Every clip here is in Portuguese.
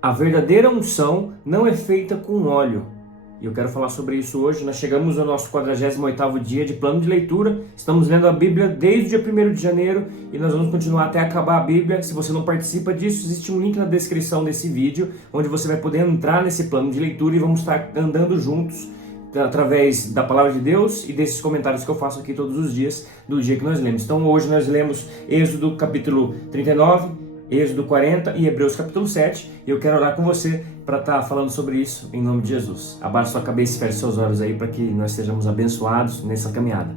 A verdadeira unção não é feita com óleo. E eu quero falar sobre isso hoje. Nós chegamos ao nosso 48º dia de plano de leitura. Estamos lendo a Bíblia desde o dia 1º de janeiro e nós vamos continuar até acabar a Bíblia. Se você não participa disso, existe um link na descrição desse vídeo, onde você vai poder entrar nesse plano de leitura e vamos estar andando juntos através da Palavra de Deus e desses comentários que eu faço aqui todos os dias, do dia que nós lemos. Então hoje nós lemos Êxodo capítulo 39, Êxodo 40 e Hebreus capítulo 7. E eu quero orar com você para estar falando sobre isso em nome de Jesus. Abaixe sua cabeça e feche seus olhos aí para que nós sejamos abençoados nessa caminhada.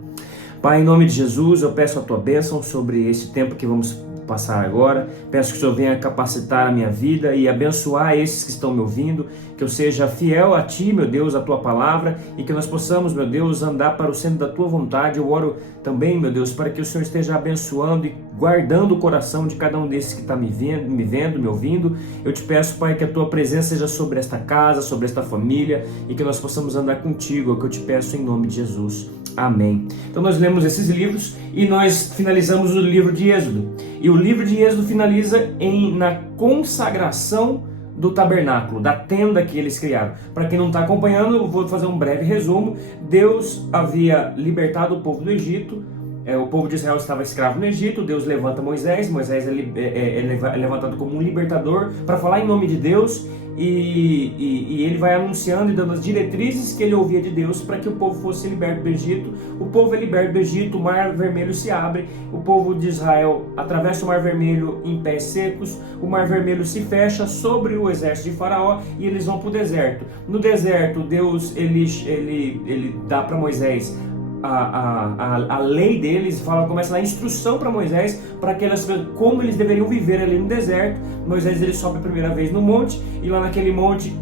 Pai, em nome de Jesus, eu peço a tua bênção sobre esse tempo que vamos passar agora. Peço que o Senhor venha capacitar a minha vida e abençoar esses que estão me ouvindo, que eu seja fiel a Ti, meu Deus, a Tua palavra, e que nós possamos, meu Deus, andar para o centro da Tua vontade. Eu oro também, meu Deus, para que o Senhor esteja abençoando e guardando o coração de cada um desses que está me vendo, me ouvindo. Eu te peço, Pai, que a Tua presença seja sobre esta casa, sobre esta família, e que nós possamos andar contigo. É o que eu te peço em nome de Jesus. Amém. Então nós lemos esses livros e nós finalizamos o livro de Êxodo. E o livro de Êxodo finaliza na consagração do tabernáculo, da tenda que eles criaram. Para quem não está acompanhando, eu vou fazer um breve resumo. Deus havia libertado o povo do Egito. O povo de Israel estava escravo no Egito. Deus levanta Moisés. Moisés é levantado como um libertador para falar em nome de Deus. E ele vai anunciando e dando as diretrizes que ele ouvia de Deus para que o povo fosse liberto do Egito. O povo é liberto do Egito, o mar vermelho se abre, o povo de Israel atravessa o mar vermelho em pés secos, o mar vermelho se fecha sobre o exército de Faraó e eles vão para o deserto. No deserto, Deus ele dá para Moisés a lei deles, começa a dar instrução para Moisés para que como eles deveriam viver ali no deserto. Moisés ele sobe a primeira vez no monte e lá naquele monte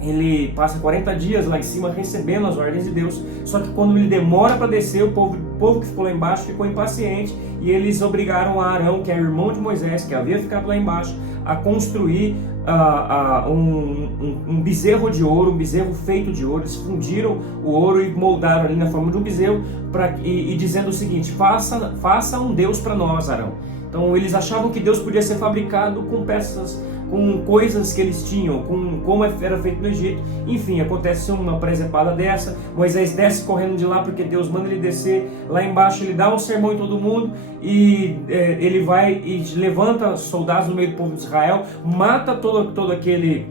ele passa 40 dias lá em cima recebendo as ordens de Deus. Só que quando ele demora para descer, o povo que ficou lá embaixo ficou impaciente e eles obrigaram a Arão, que é o irmão de Moisés, que havia ficado lá embaixo, a construir um bezerro de ouro, um bezerro feito de ouro. Eles fundiram o ouro e moldaram ali na forma de um bezerro e dizendo o seguinte: faça um Deus para nós, Arão. Então eles achavam que Deus podia ser fabricado com peças, com coisas que eles tinham, como era feito no Egito. Enfim, acontece uma presepada dessa. Moisés desce correndo de lá porque Deus manda ele descer. Lá embaixo ele dá um sermão em todo mundo e ele vai e levanta soldados no meio do povo de Israel, mata todo aquele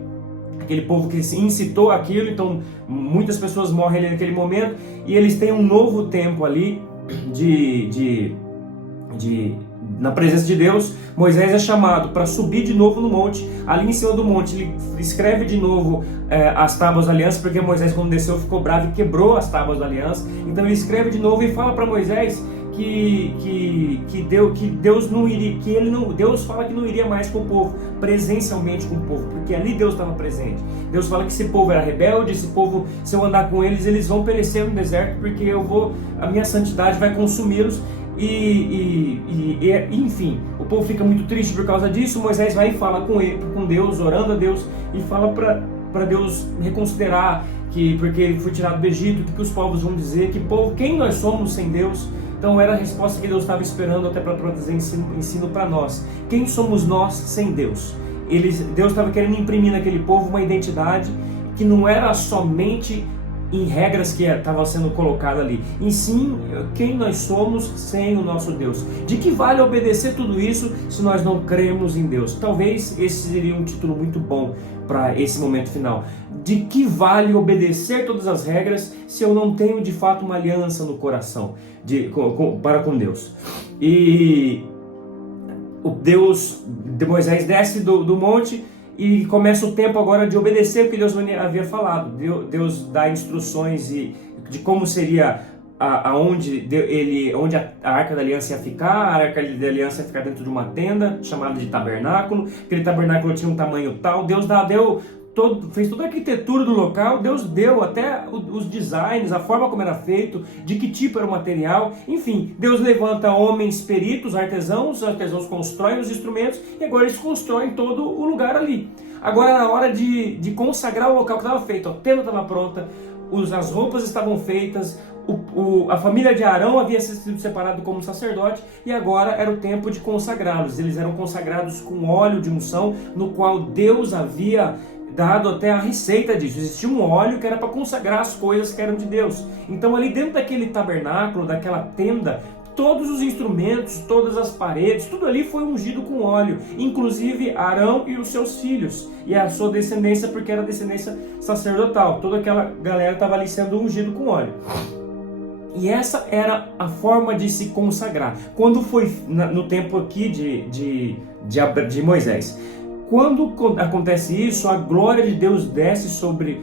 povo que incitou aquilo. Então muitas pessoas morrem ali naquele momento e eles têm um novo tempo ali na presença de Deus. Moisés é chamado para subir de novo no monte. Ali em cima do monte ele escreve de novo as tábuas da aliança, porque Moisés, quando desceu, ficou bravo e quebrou as tábuas da aliança. Então ele escreve de novo e fala para Moisés que Deus não iria, Deus fala que não iria mais com o povo, presencialmente com o povo, porque ali Deus estava presente. Deus fala que esse povo era rebelde, esse povo, se eu andar com eles, eles vão perecer no deserto, porque a minha santidade vai consumi-los. Enfim, o povo fica muito triste por causa disso. Moisés vai e fala com Deus, orando a Deus, e fala para Deus reconsiderar porque ele foi tirado do Egito, o que os povos vão dizer, quem nós somos sem Deus. Então era a resposta que Deus estava esperando até para trazer ensino para nós. Quem somos nós sem Deus? Deus estava querendo imprimir naquele povo uma identidade que não era somente em regras que estavam sendo colocadas ali, e sim quem nós somos sem o nosso Deus. De que vale obedecer tudo isso se nós não cremos em Deus? Talvez esse seria um título muito bom para esse momento final. De que vale obedecer todas as regras se eu não tenho de fato uma aliança no coração para com Deus? E Moisés desce do monte e começa o tempo agora de obedecer o que Deus havia falado. Deus dá instruções de como seria onde a Arca da Aliança ia ficar. A Arca da Aliança ia ficar dentro de uma tenda chamada de tabernáculo. Aquele tabernáculo tinha um tamanho tal. Deus fez toda a arquitetura do local. Deus deu até os designs, a forma como era feito, de que tipo era o material. Enfim, Deus levanta homens peritos, artesãos. Os artesãos constroem os instrumentos e agora eles constroem todo o lugar ali. Agora na hora de consagrar o local que estava feito, a tenda estava pronta, as roupas estavam feitas, a família de Arão havia sido separado como sacerdote e agora era o tempo de consagrá-los. Eles eram consagrados com óleo de unção, no qual Deus havia dado até a receita disso. Existia um óleo que era para consagrar as coisas que eram de Deus. Então ali dentro daquele tabernáculo, daquela tenda, todos os instrumentos, todas as paredes, tudo ali foi ungido com óleo, inclusive Arão e os seus filhos e a sua descendência, porque era descendência sacerdotal. Toda aquela galera estava ali sendo ungido com óleo. E essa era a forma de se consagrar. Quando foi no tempo aqui de Moisés. Quando acontece isso, a glória de Deus desce sobre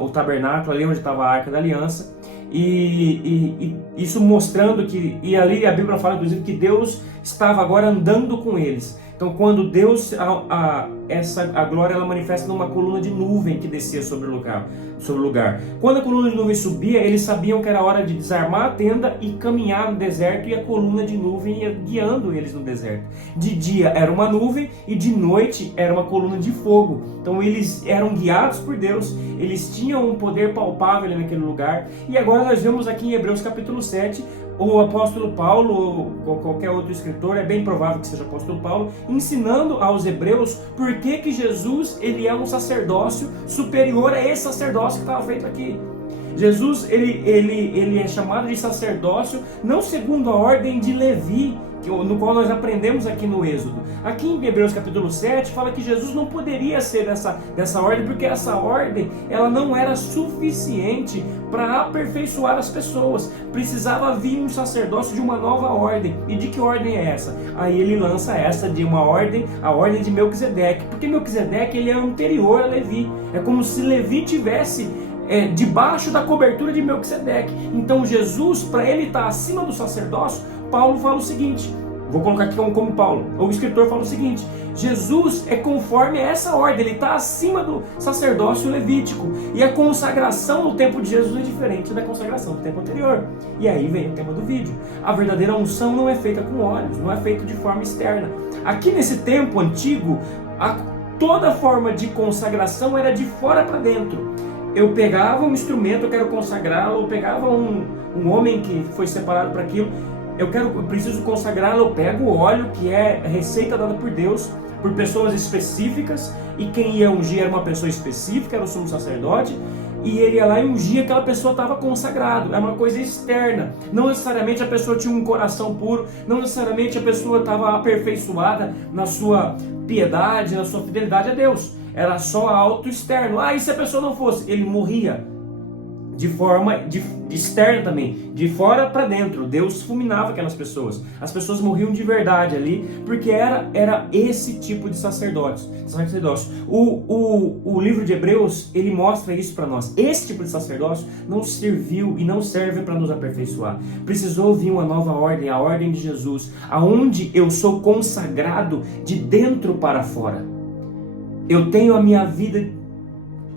o tabernáculo, ali onde estava a Arca da Aliança, e isso mostrando que, e ali a Bíblia fala inclusive que Deus estava agora andando com eles. Então quando Deus, a glória ela manifesta numa coluna de nuvem que descia sobre o lugar. Quando a coluna de nuvem subia, eles sabiam que era hora de desarmar a tenda e caminhar no deserto, e a coluna de nuvem ia guiando eles no deserto. De dia era uma nuvem e de noite era uma coluna de fogo. Então eles eram guiados por Deus, eles tinham um poder palpável ali naquele lugar. E agora nós vemos aqui em Hebreus capítulo 7, o apóstolo Paulo, ou qualquer outro escritor, é bem provável que seja o apóstolo Paulo, ensinando aos hebreus por que Jesus ele é um sacerdócio superior a esse sacerdócio que estava feito aqui. Jesus ele é chamado de sacerdócio não segundo a ordem de Levi, no qual nós aprendemos aqui no Êxodo. Aqui em Hebreus capítulo 7 fala que Jesus não poderia ser dessa ordem, porque essa ordem ela não era suficiente para aperfeiçoar as pessoas. Precisava vir um sacerdócio de uma nova ordem. E de que ordem é essa? Aí ele lança essa de uma ordem, a ordem de Melquisedeque, porque Melquisedeque ele é anterior a Levi. É como se Levi tivesse debaixo da cobertura de Melquisedeque. Então Jesus, para ele estar acima do sacerdócio, Paulo fala o seguinte, vou colocar aqui como Paulo, o escritor fala o seguinte: Jesus é conforme essa ordem, ele está acima do sacerdócio levítico, e a consagração no tempo de Jesus é diferente da consagração do tempo anterior. E aí vem o tema do vídeo: a verdadeira unção não é feita com óleos, não é feita de forma externa. Aqui nesse tempo antigo, toda forma de consagração era de fora para dentro. Eu pegava um instrumento, eu quero consagrá-lo, eu pegava um homem que foi separado para aquilo, eu preciso consagrá-lo, eu pego o óleo, que é a receita dada por Deus, por pessoas específicas, e quem ia ungir era uma pessoa específica, era o sumo sacerdote, e ele ia lá e ungia, aquela pessoa estava consagrado, é uma coisa externa. Não necessariamente a pessoa tinha um coração puro, não necessariamente a pessoa estava aperfeiçoada na sua piedade, na sua fidelidade a Deus. Era só algo externo. E se a pessoa não fosse? Ele morria de forma externa também, de fora para dentro. Deus fulminava aquelas pessoas. As pessoas morriam de verdade ali, porque era esse tipo de sacerdócio. O livro de Hebreus, ele mostra isso para nós. Esse tipo de sacerdócio não serviu e não serve para nos aperfeiçoar. Precisou vir uma nova ordem, a ordem de Jesus, aonde eu sou consagrado de dentro para fora. Eu tenho a minha vida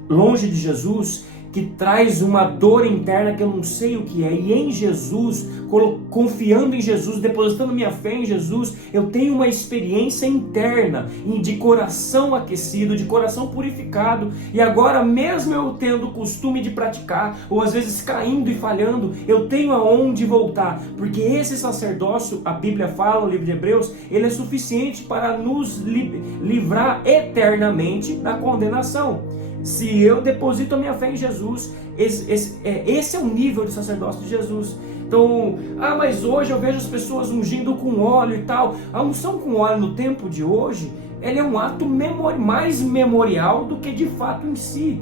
longe de Jesus, que traz uma dor interna que eu não sei o que é, e em Jesus, confiando em Jesus, depositando minha fé em Jesus, eu tenho uma experiência interna, de coração aquecido, de coração purificado, e agora mesmo eu tendo o costume de praticar, ou às vezes caindo e falhando, eu tenho aonde voltar, porque esse sacerdócio, a Bíblia fala no livro de Hebreus, ele é suficiente para nos livrar eternamente da condenação. Se eu deposito a minha fé em Jesus, esse é o nível de sacerdócio de Jesus. Então, mas hoje eu vejo as pessoas ungindo com óleo e tal. A unção com óleo no tempo de hoje, ele é um ato mais memorial do que de fato em si.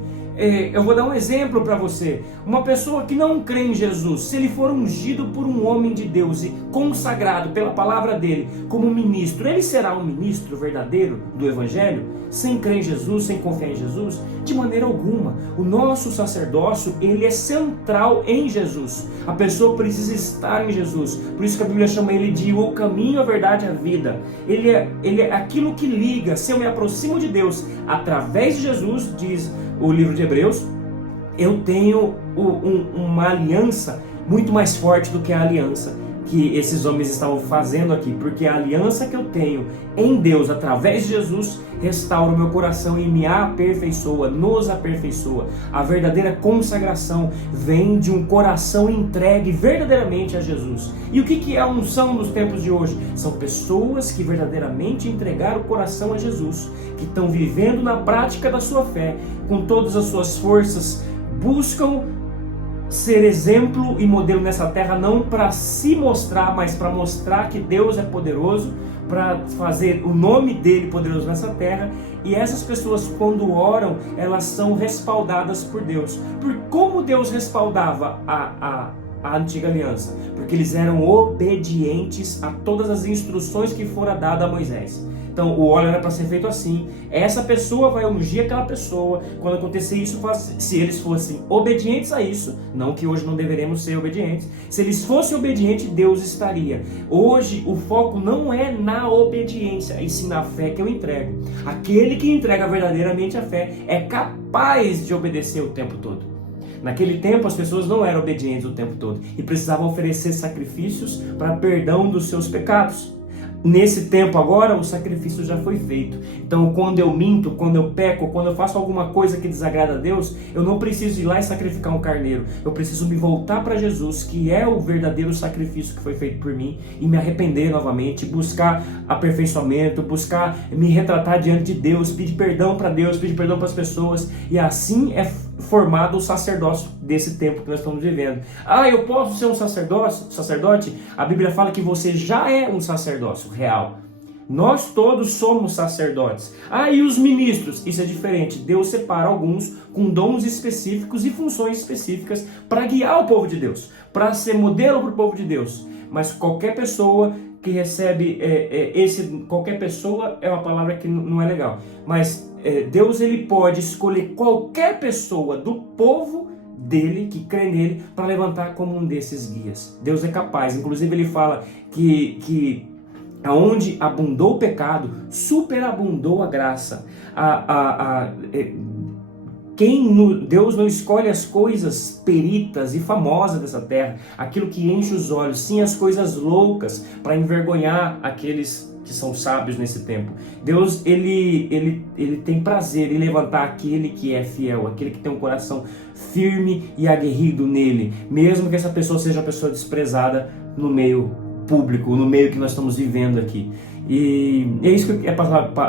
Eu vou dar um exemplo para você. Uma pessoa que não crê em Jesus, se ele for ungido por um homem de Deus e consagrado pela palavra dele como ministro, ele será um ministro verdadeiro do Evangelho? Sem crer em Jesus, sem confiar em Jesus? De maneira alguma. O nosso sacerdócio, ele é central em Jesus. A pessoa precisa estar em Jesus. Por isso que a Bíblia chama ele de o caminho, a verdade e a vida. Ele é aquilo que liga. Se eu me aproximo de Deus através de Jesus, diz o livro de Hebreus, eu tenho uma aliança muito mais forte do que a aliança que esses homens estavam fazendo aqui, porque a aliança que eu tenho em Deus, através de Jesus, restaura o meu coração e me aperfeiçoa, nos aperfeiçoa. A verdadeira consagração vem de um coração entregue verdadeiramente a Jesus. E o que é a unção nos tempos de hoje? São pessoas que verdadeiramente entregaram o coração a Jesus, que estão vivendo na prática da sua fé, com todas as suas forças, buscam ser exemplo e modelo nessa terra, não para se mostrar, mas para mostrar que Deus é poderoso, para fazer o nome dele poderoso nessa terra. E essas pessoas, quando oram, elas são respaldadas por Deus. Por como Deus respaldava a antiga aliança? Porque eles eram obedientes a todas as instruções que foram dadas a Moisés. Então o óleo era para ser feito assim, essa pessoa vai ungir aquela pessoa. Quando acontecer isso, se eles fossem obedientes a isso, não que hoje não deveremos ser obedientes, se eles fossem obedientes, Deus estaria. Hoje o foco não é na obediência, e sim na fé que eu entrego. Aquele que entrega verdadeiramente a fé é capaz de obedecer o tempo todo. Naquele tempo as pessoas não eram obedientes o tempo todo e precisavam oferecer sacrifícios para perdão dos seus pecados. Nesse tempo agora, o sacrifício já foi feito. Então, quando eu minto, quando eu peco, quando eu faço alguma coisa que desagrada a Deus, eu não preciso ir lá e sacrificar um carneiro. Eu preciso me voltar para Jesus, que é o verdadeiro sacrifício que foi feito por mim, e me arrepender novamente, buscar aperfeiçoamento, buscar me retratar diante de Deus, pedir perdão para Deus, pedir perdão para as pessoas. E assim é formado o sacerdócio desse tempo que nós estamos vivendo. Ah, eu posso ser um sacerdote? A Bíblia fala que você já é um sacerdócio real. Nós todos somos sacerdotes. Ah, e os ministros? Isso é diferente. Deus separa alguns com dons específicos e funções específicas para guiar o povo de Deus, para ser modelo para o povo de Deus. Mas qualquer pessoa que recebe qualquer pessoa é uma palavra que não é legal. Mas Deus, ele pode escolher qualquer pessoa do povo dele, que crê nele, para levantar como um desses guias. Deus é capaz. Inclusive ele fala que aonde abundou o pecado, superabundou a graça. Deus não escolhe as coisas peritas e famosas dessa terra, aquilo que enche os olhos, sim as coisas loucas, para envergonhar aqueles que são sábios nesse tempo. Deus, ele tem prazer em levantar aquele que é fiel, aquele que tem um coração firme e aguerrido nele, mesmo que essa pessoa seja uma pessoa desprezada no meio público, no meio que nós estamos vivendo aqui. E é isso que é a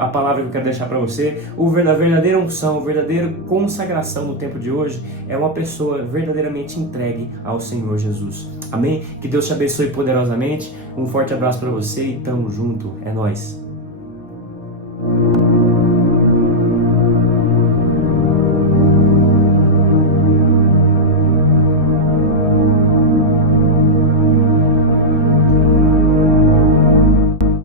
palavra que eu quero deixar para você. A verdadeira unção, a verdadeira consagração no tempo de hoje é uma pessoa verdadeiramente entregue ao Senhor Jesus. Amém? Que Deus te abençoe poderosamente. Um forte abraço para você e tamo junto. É nóis.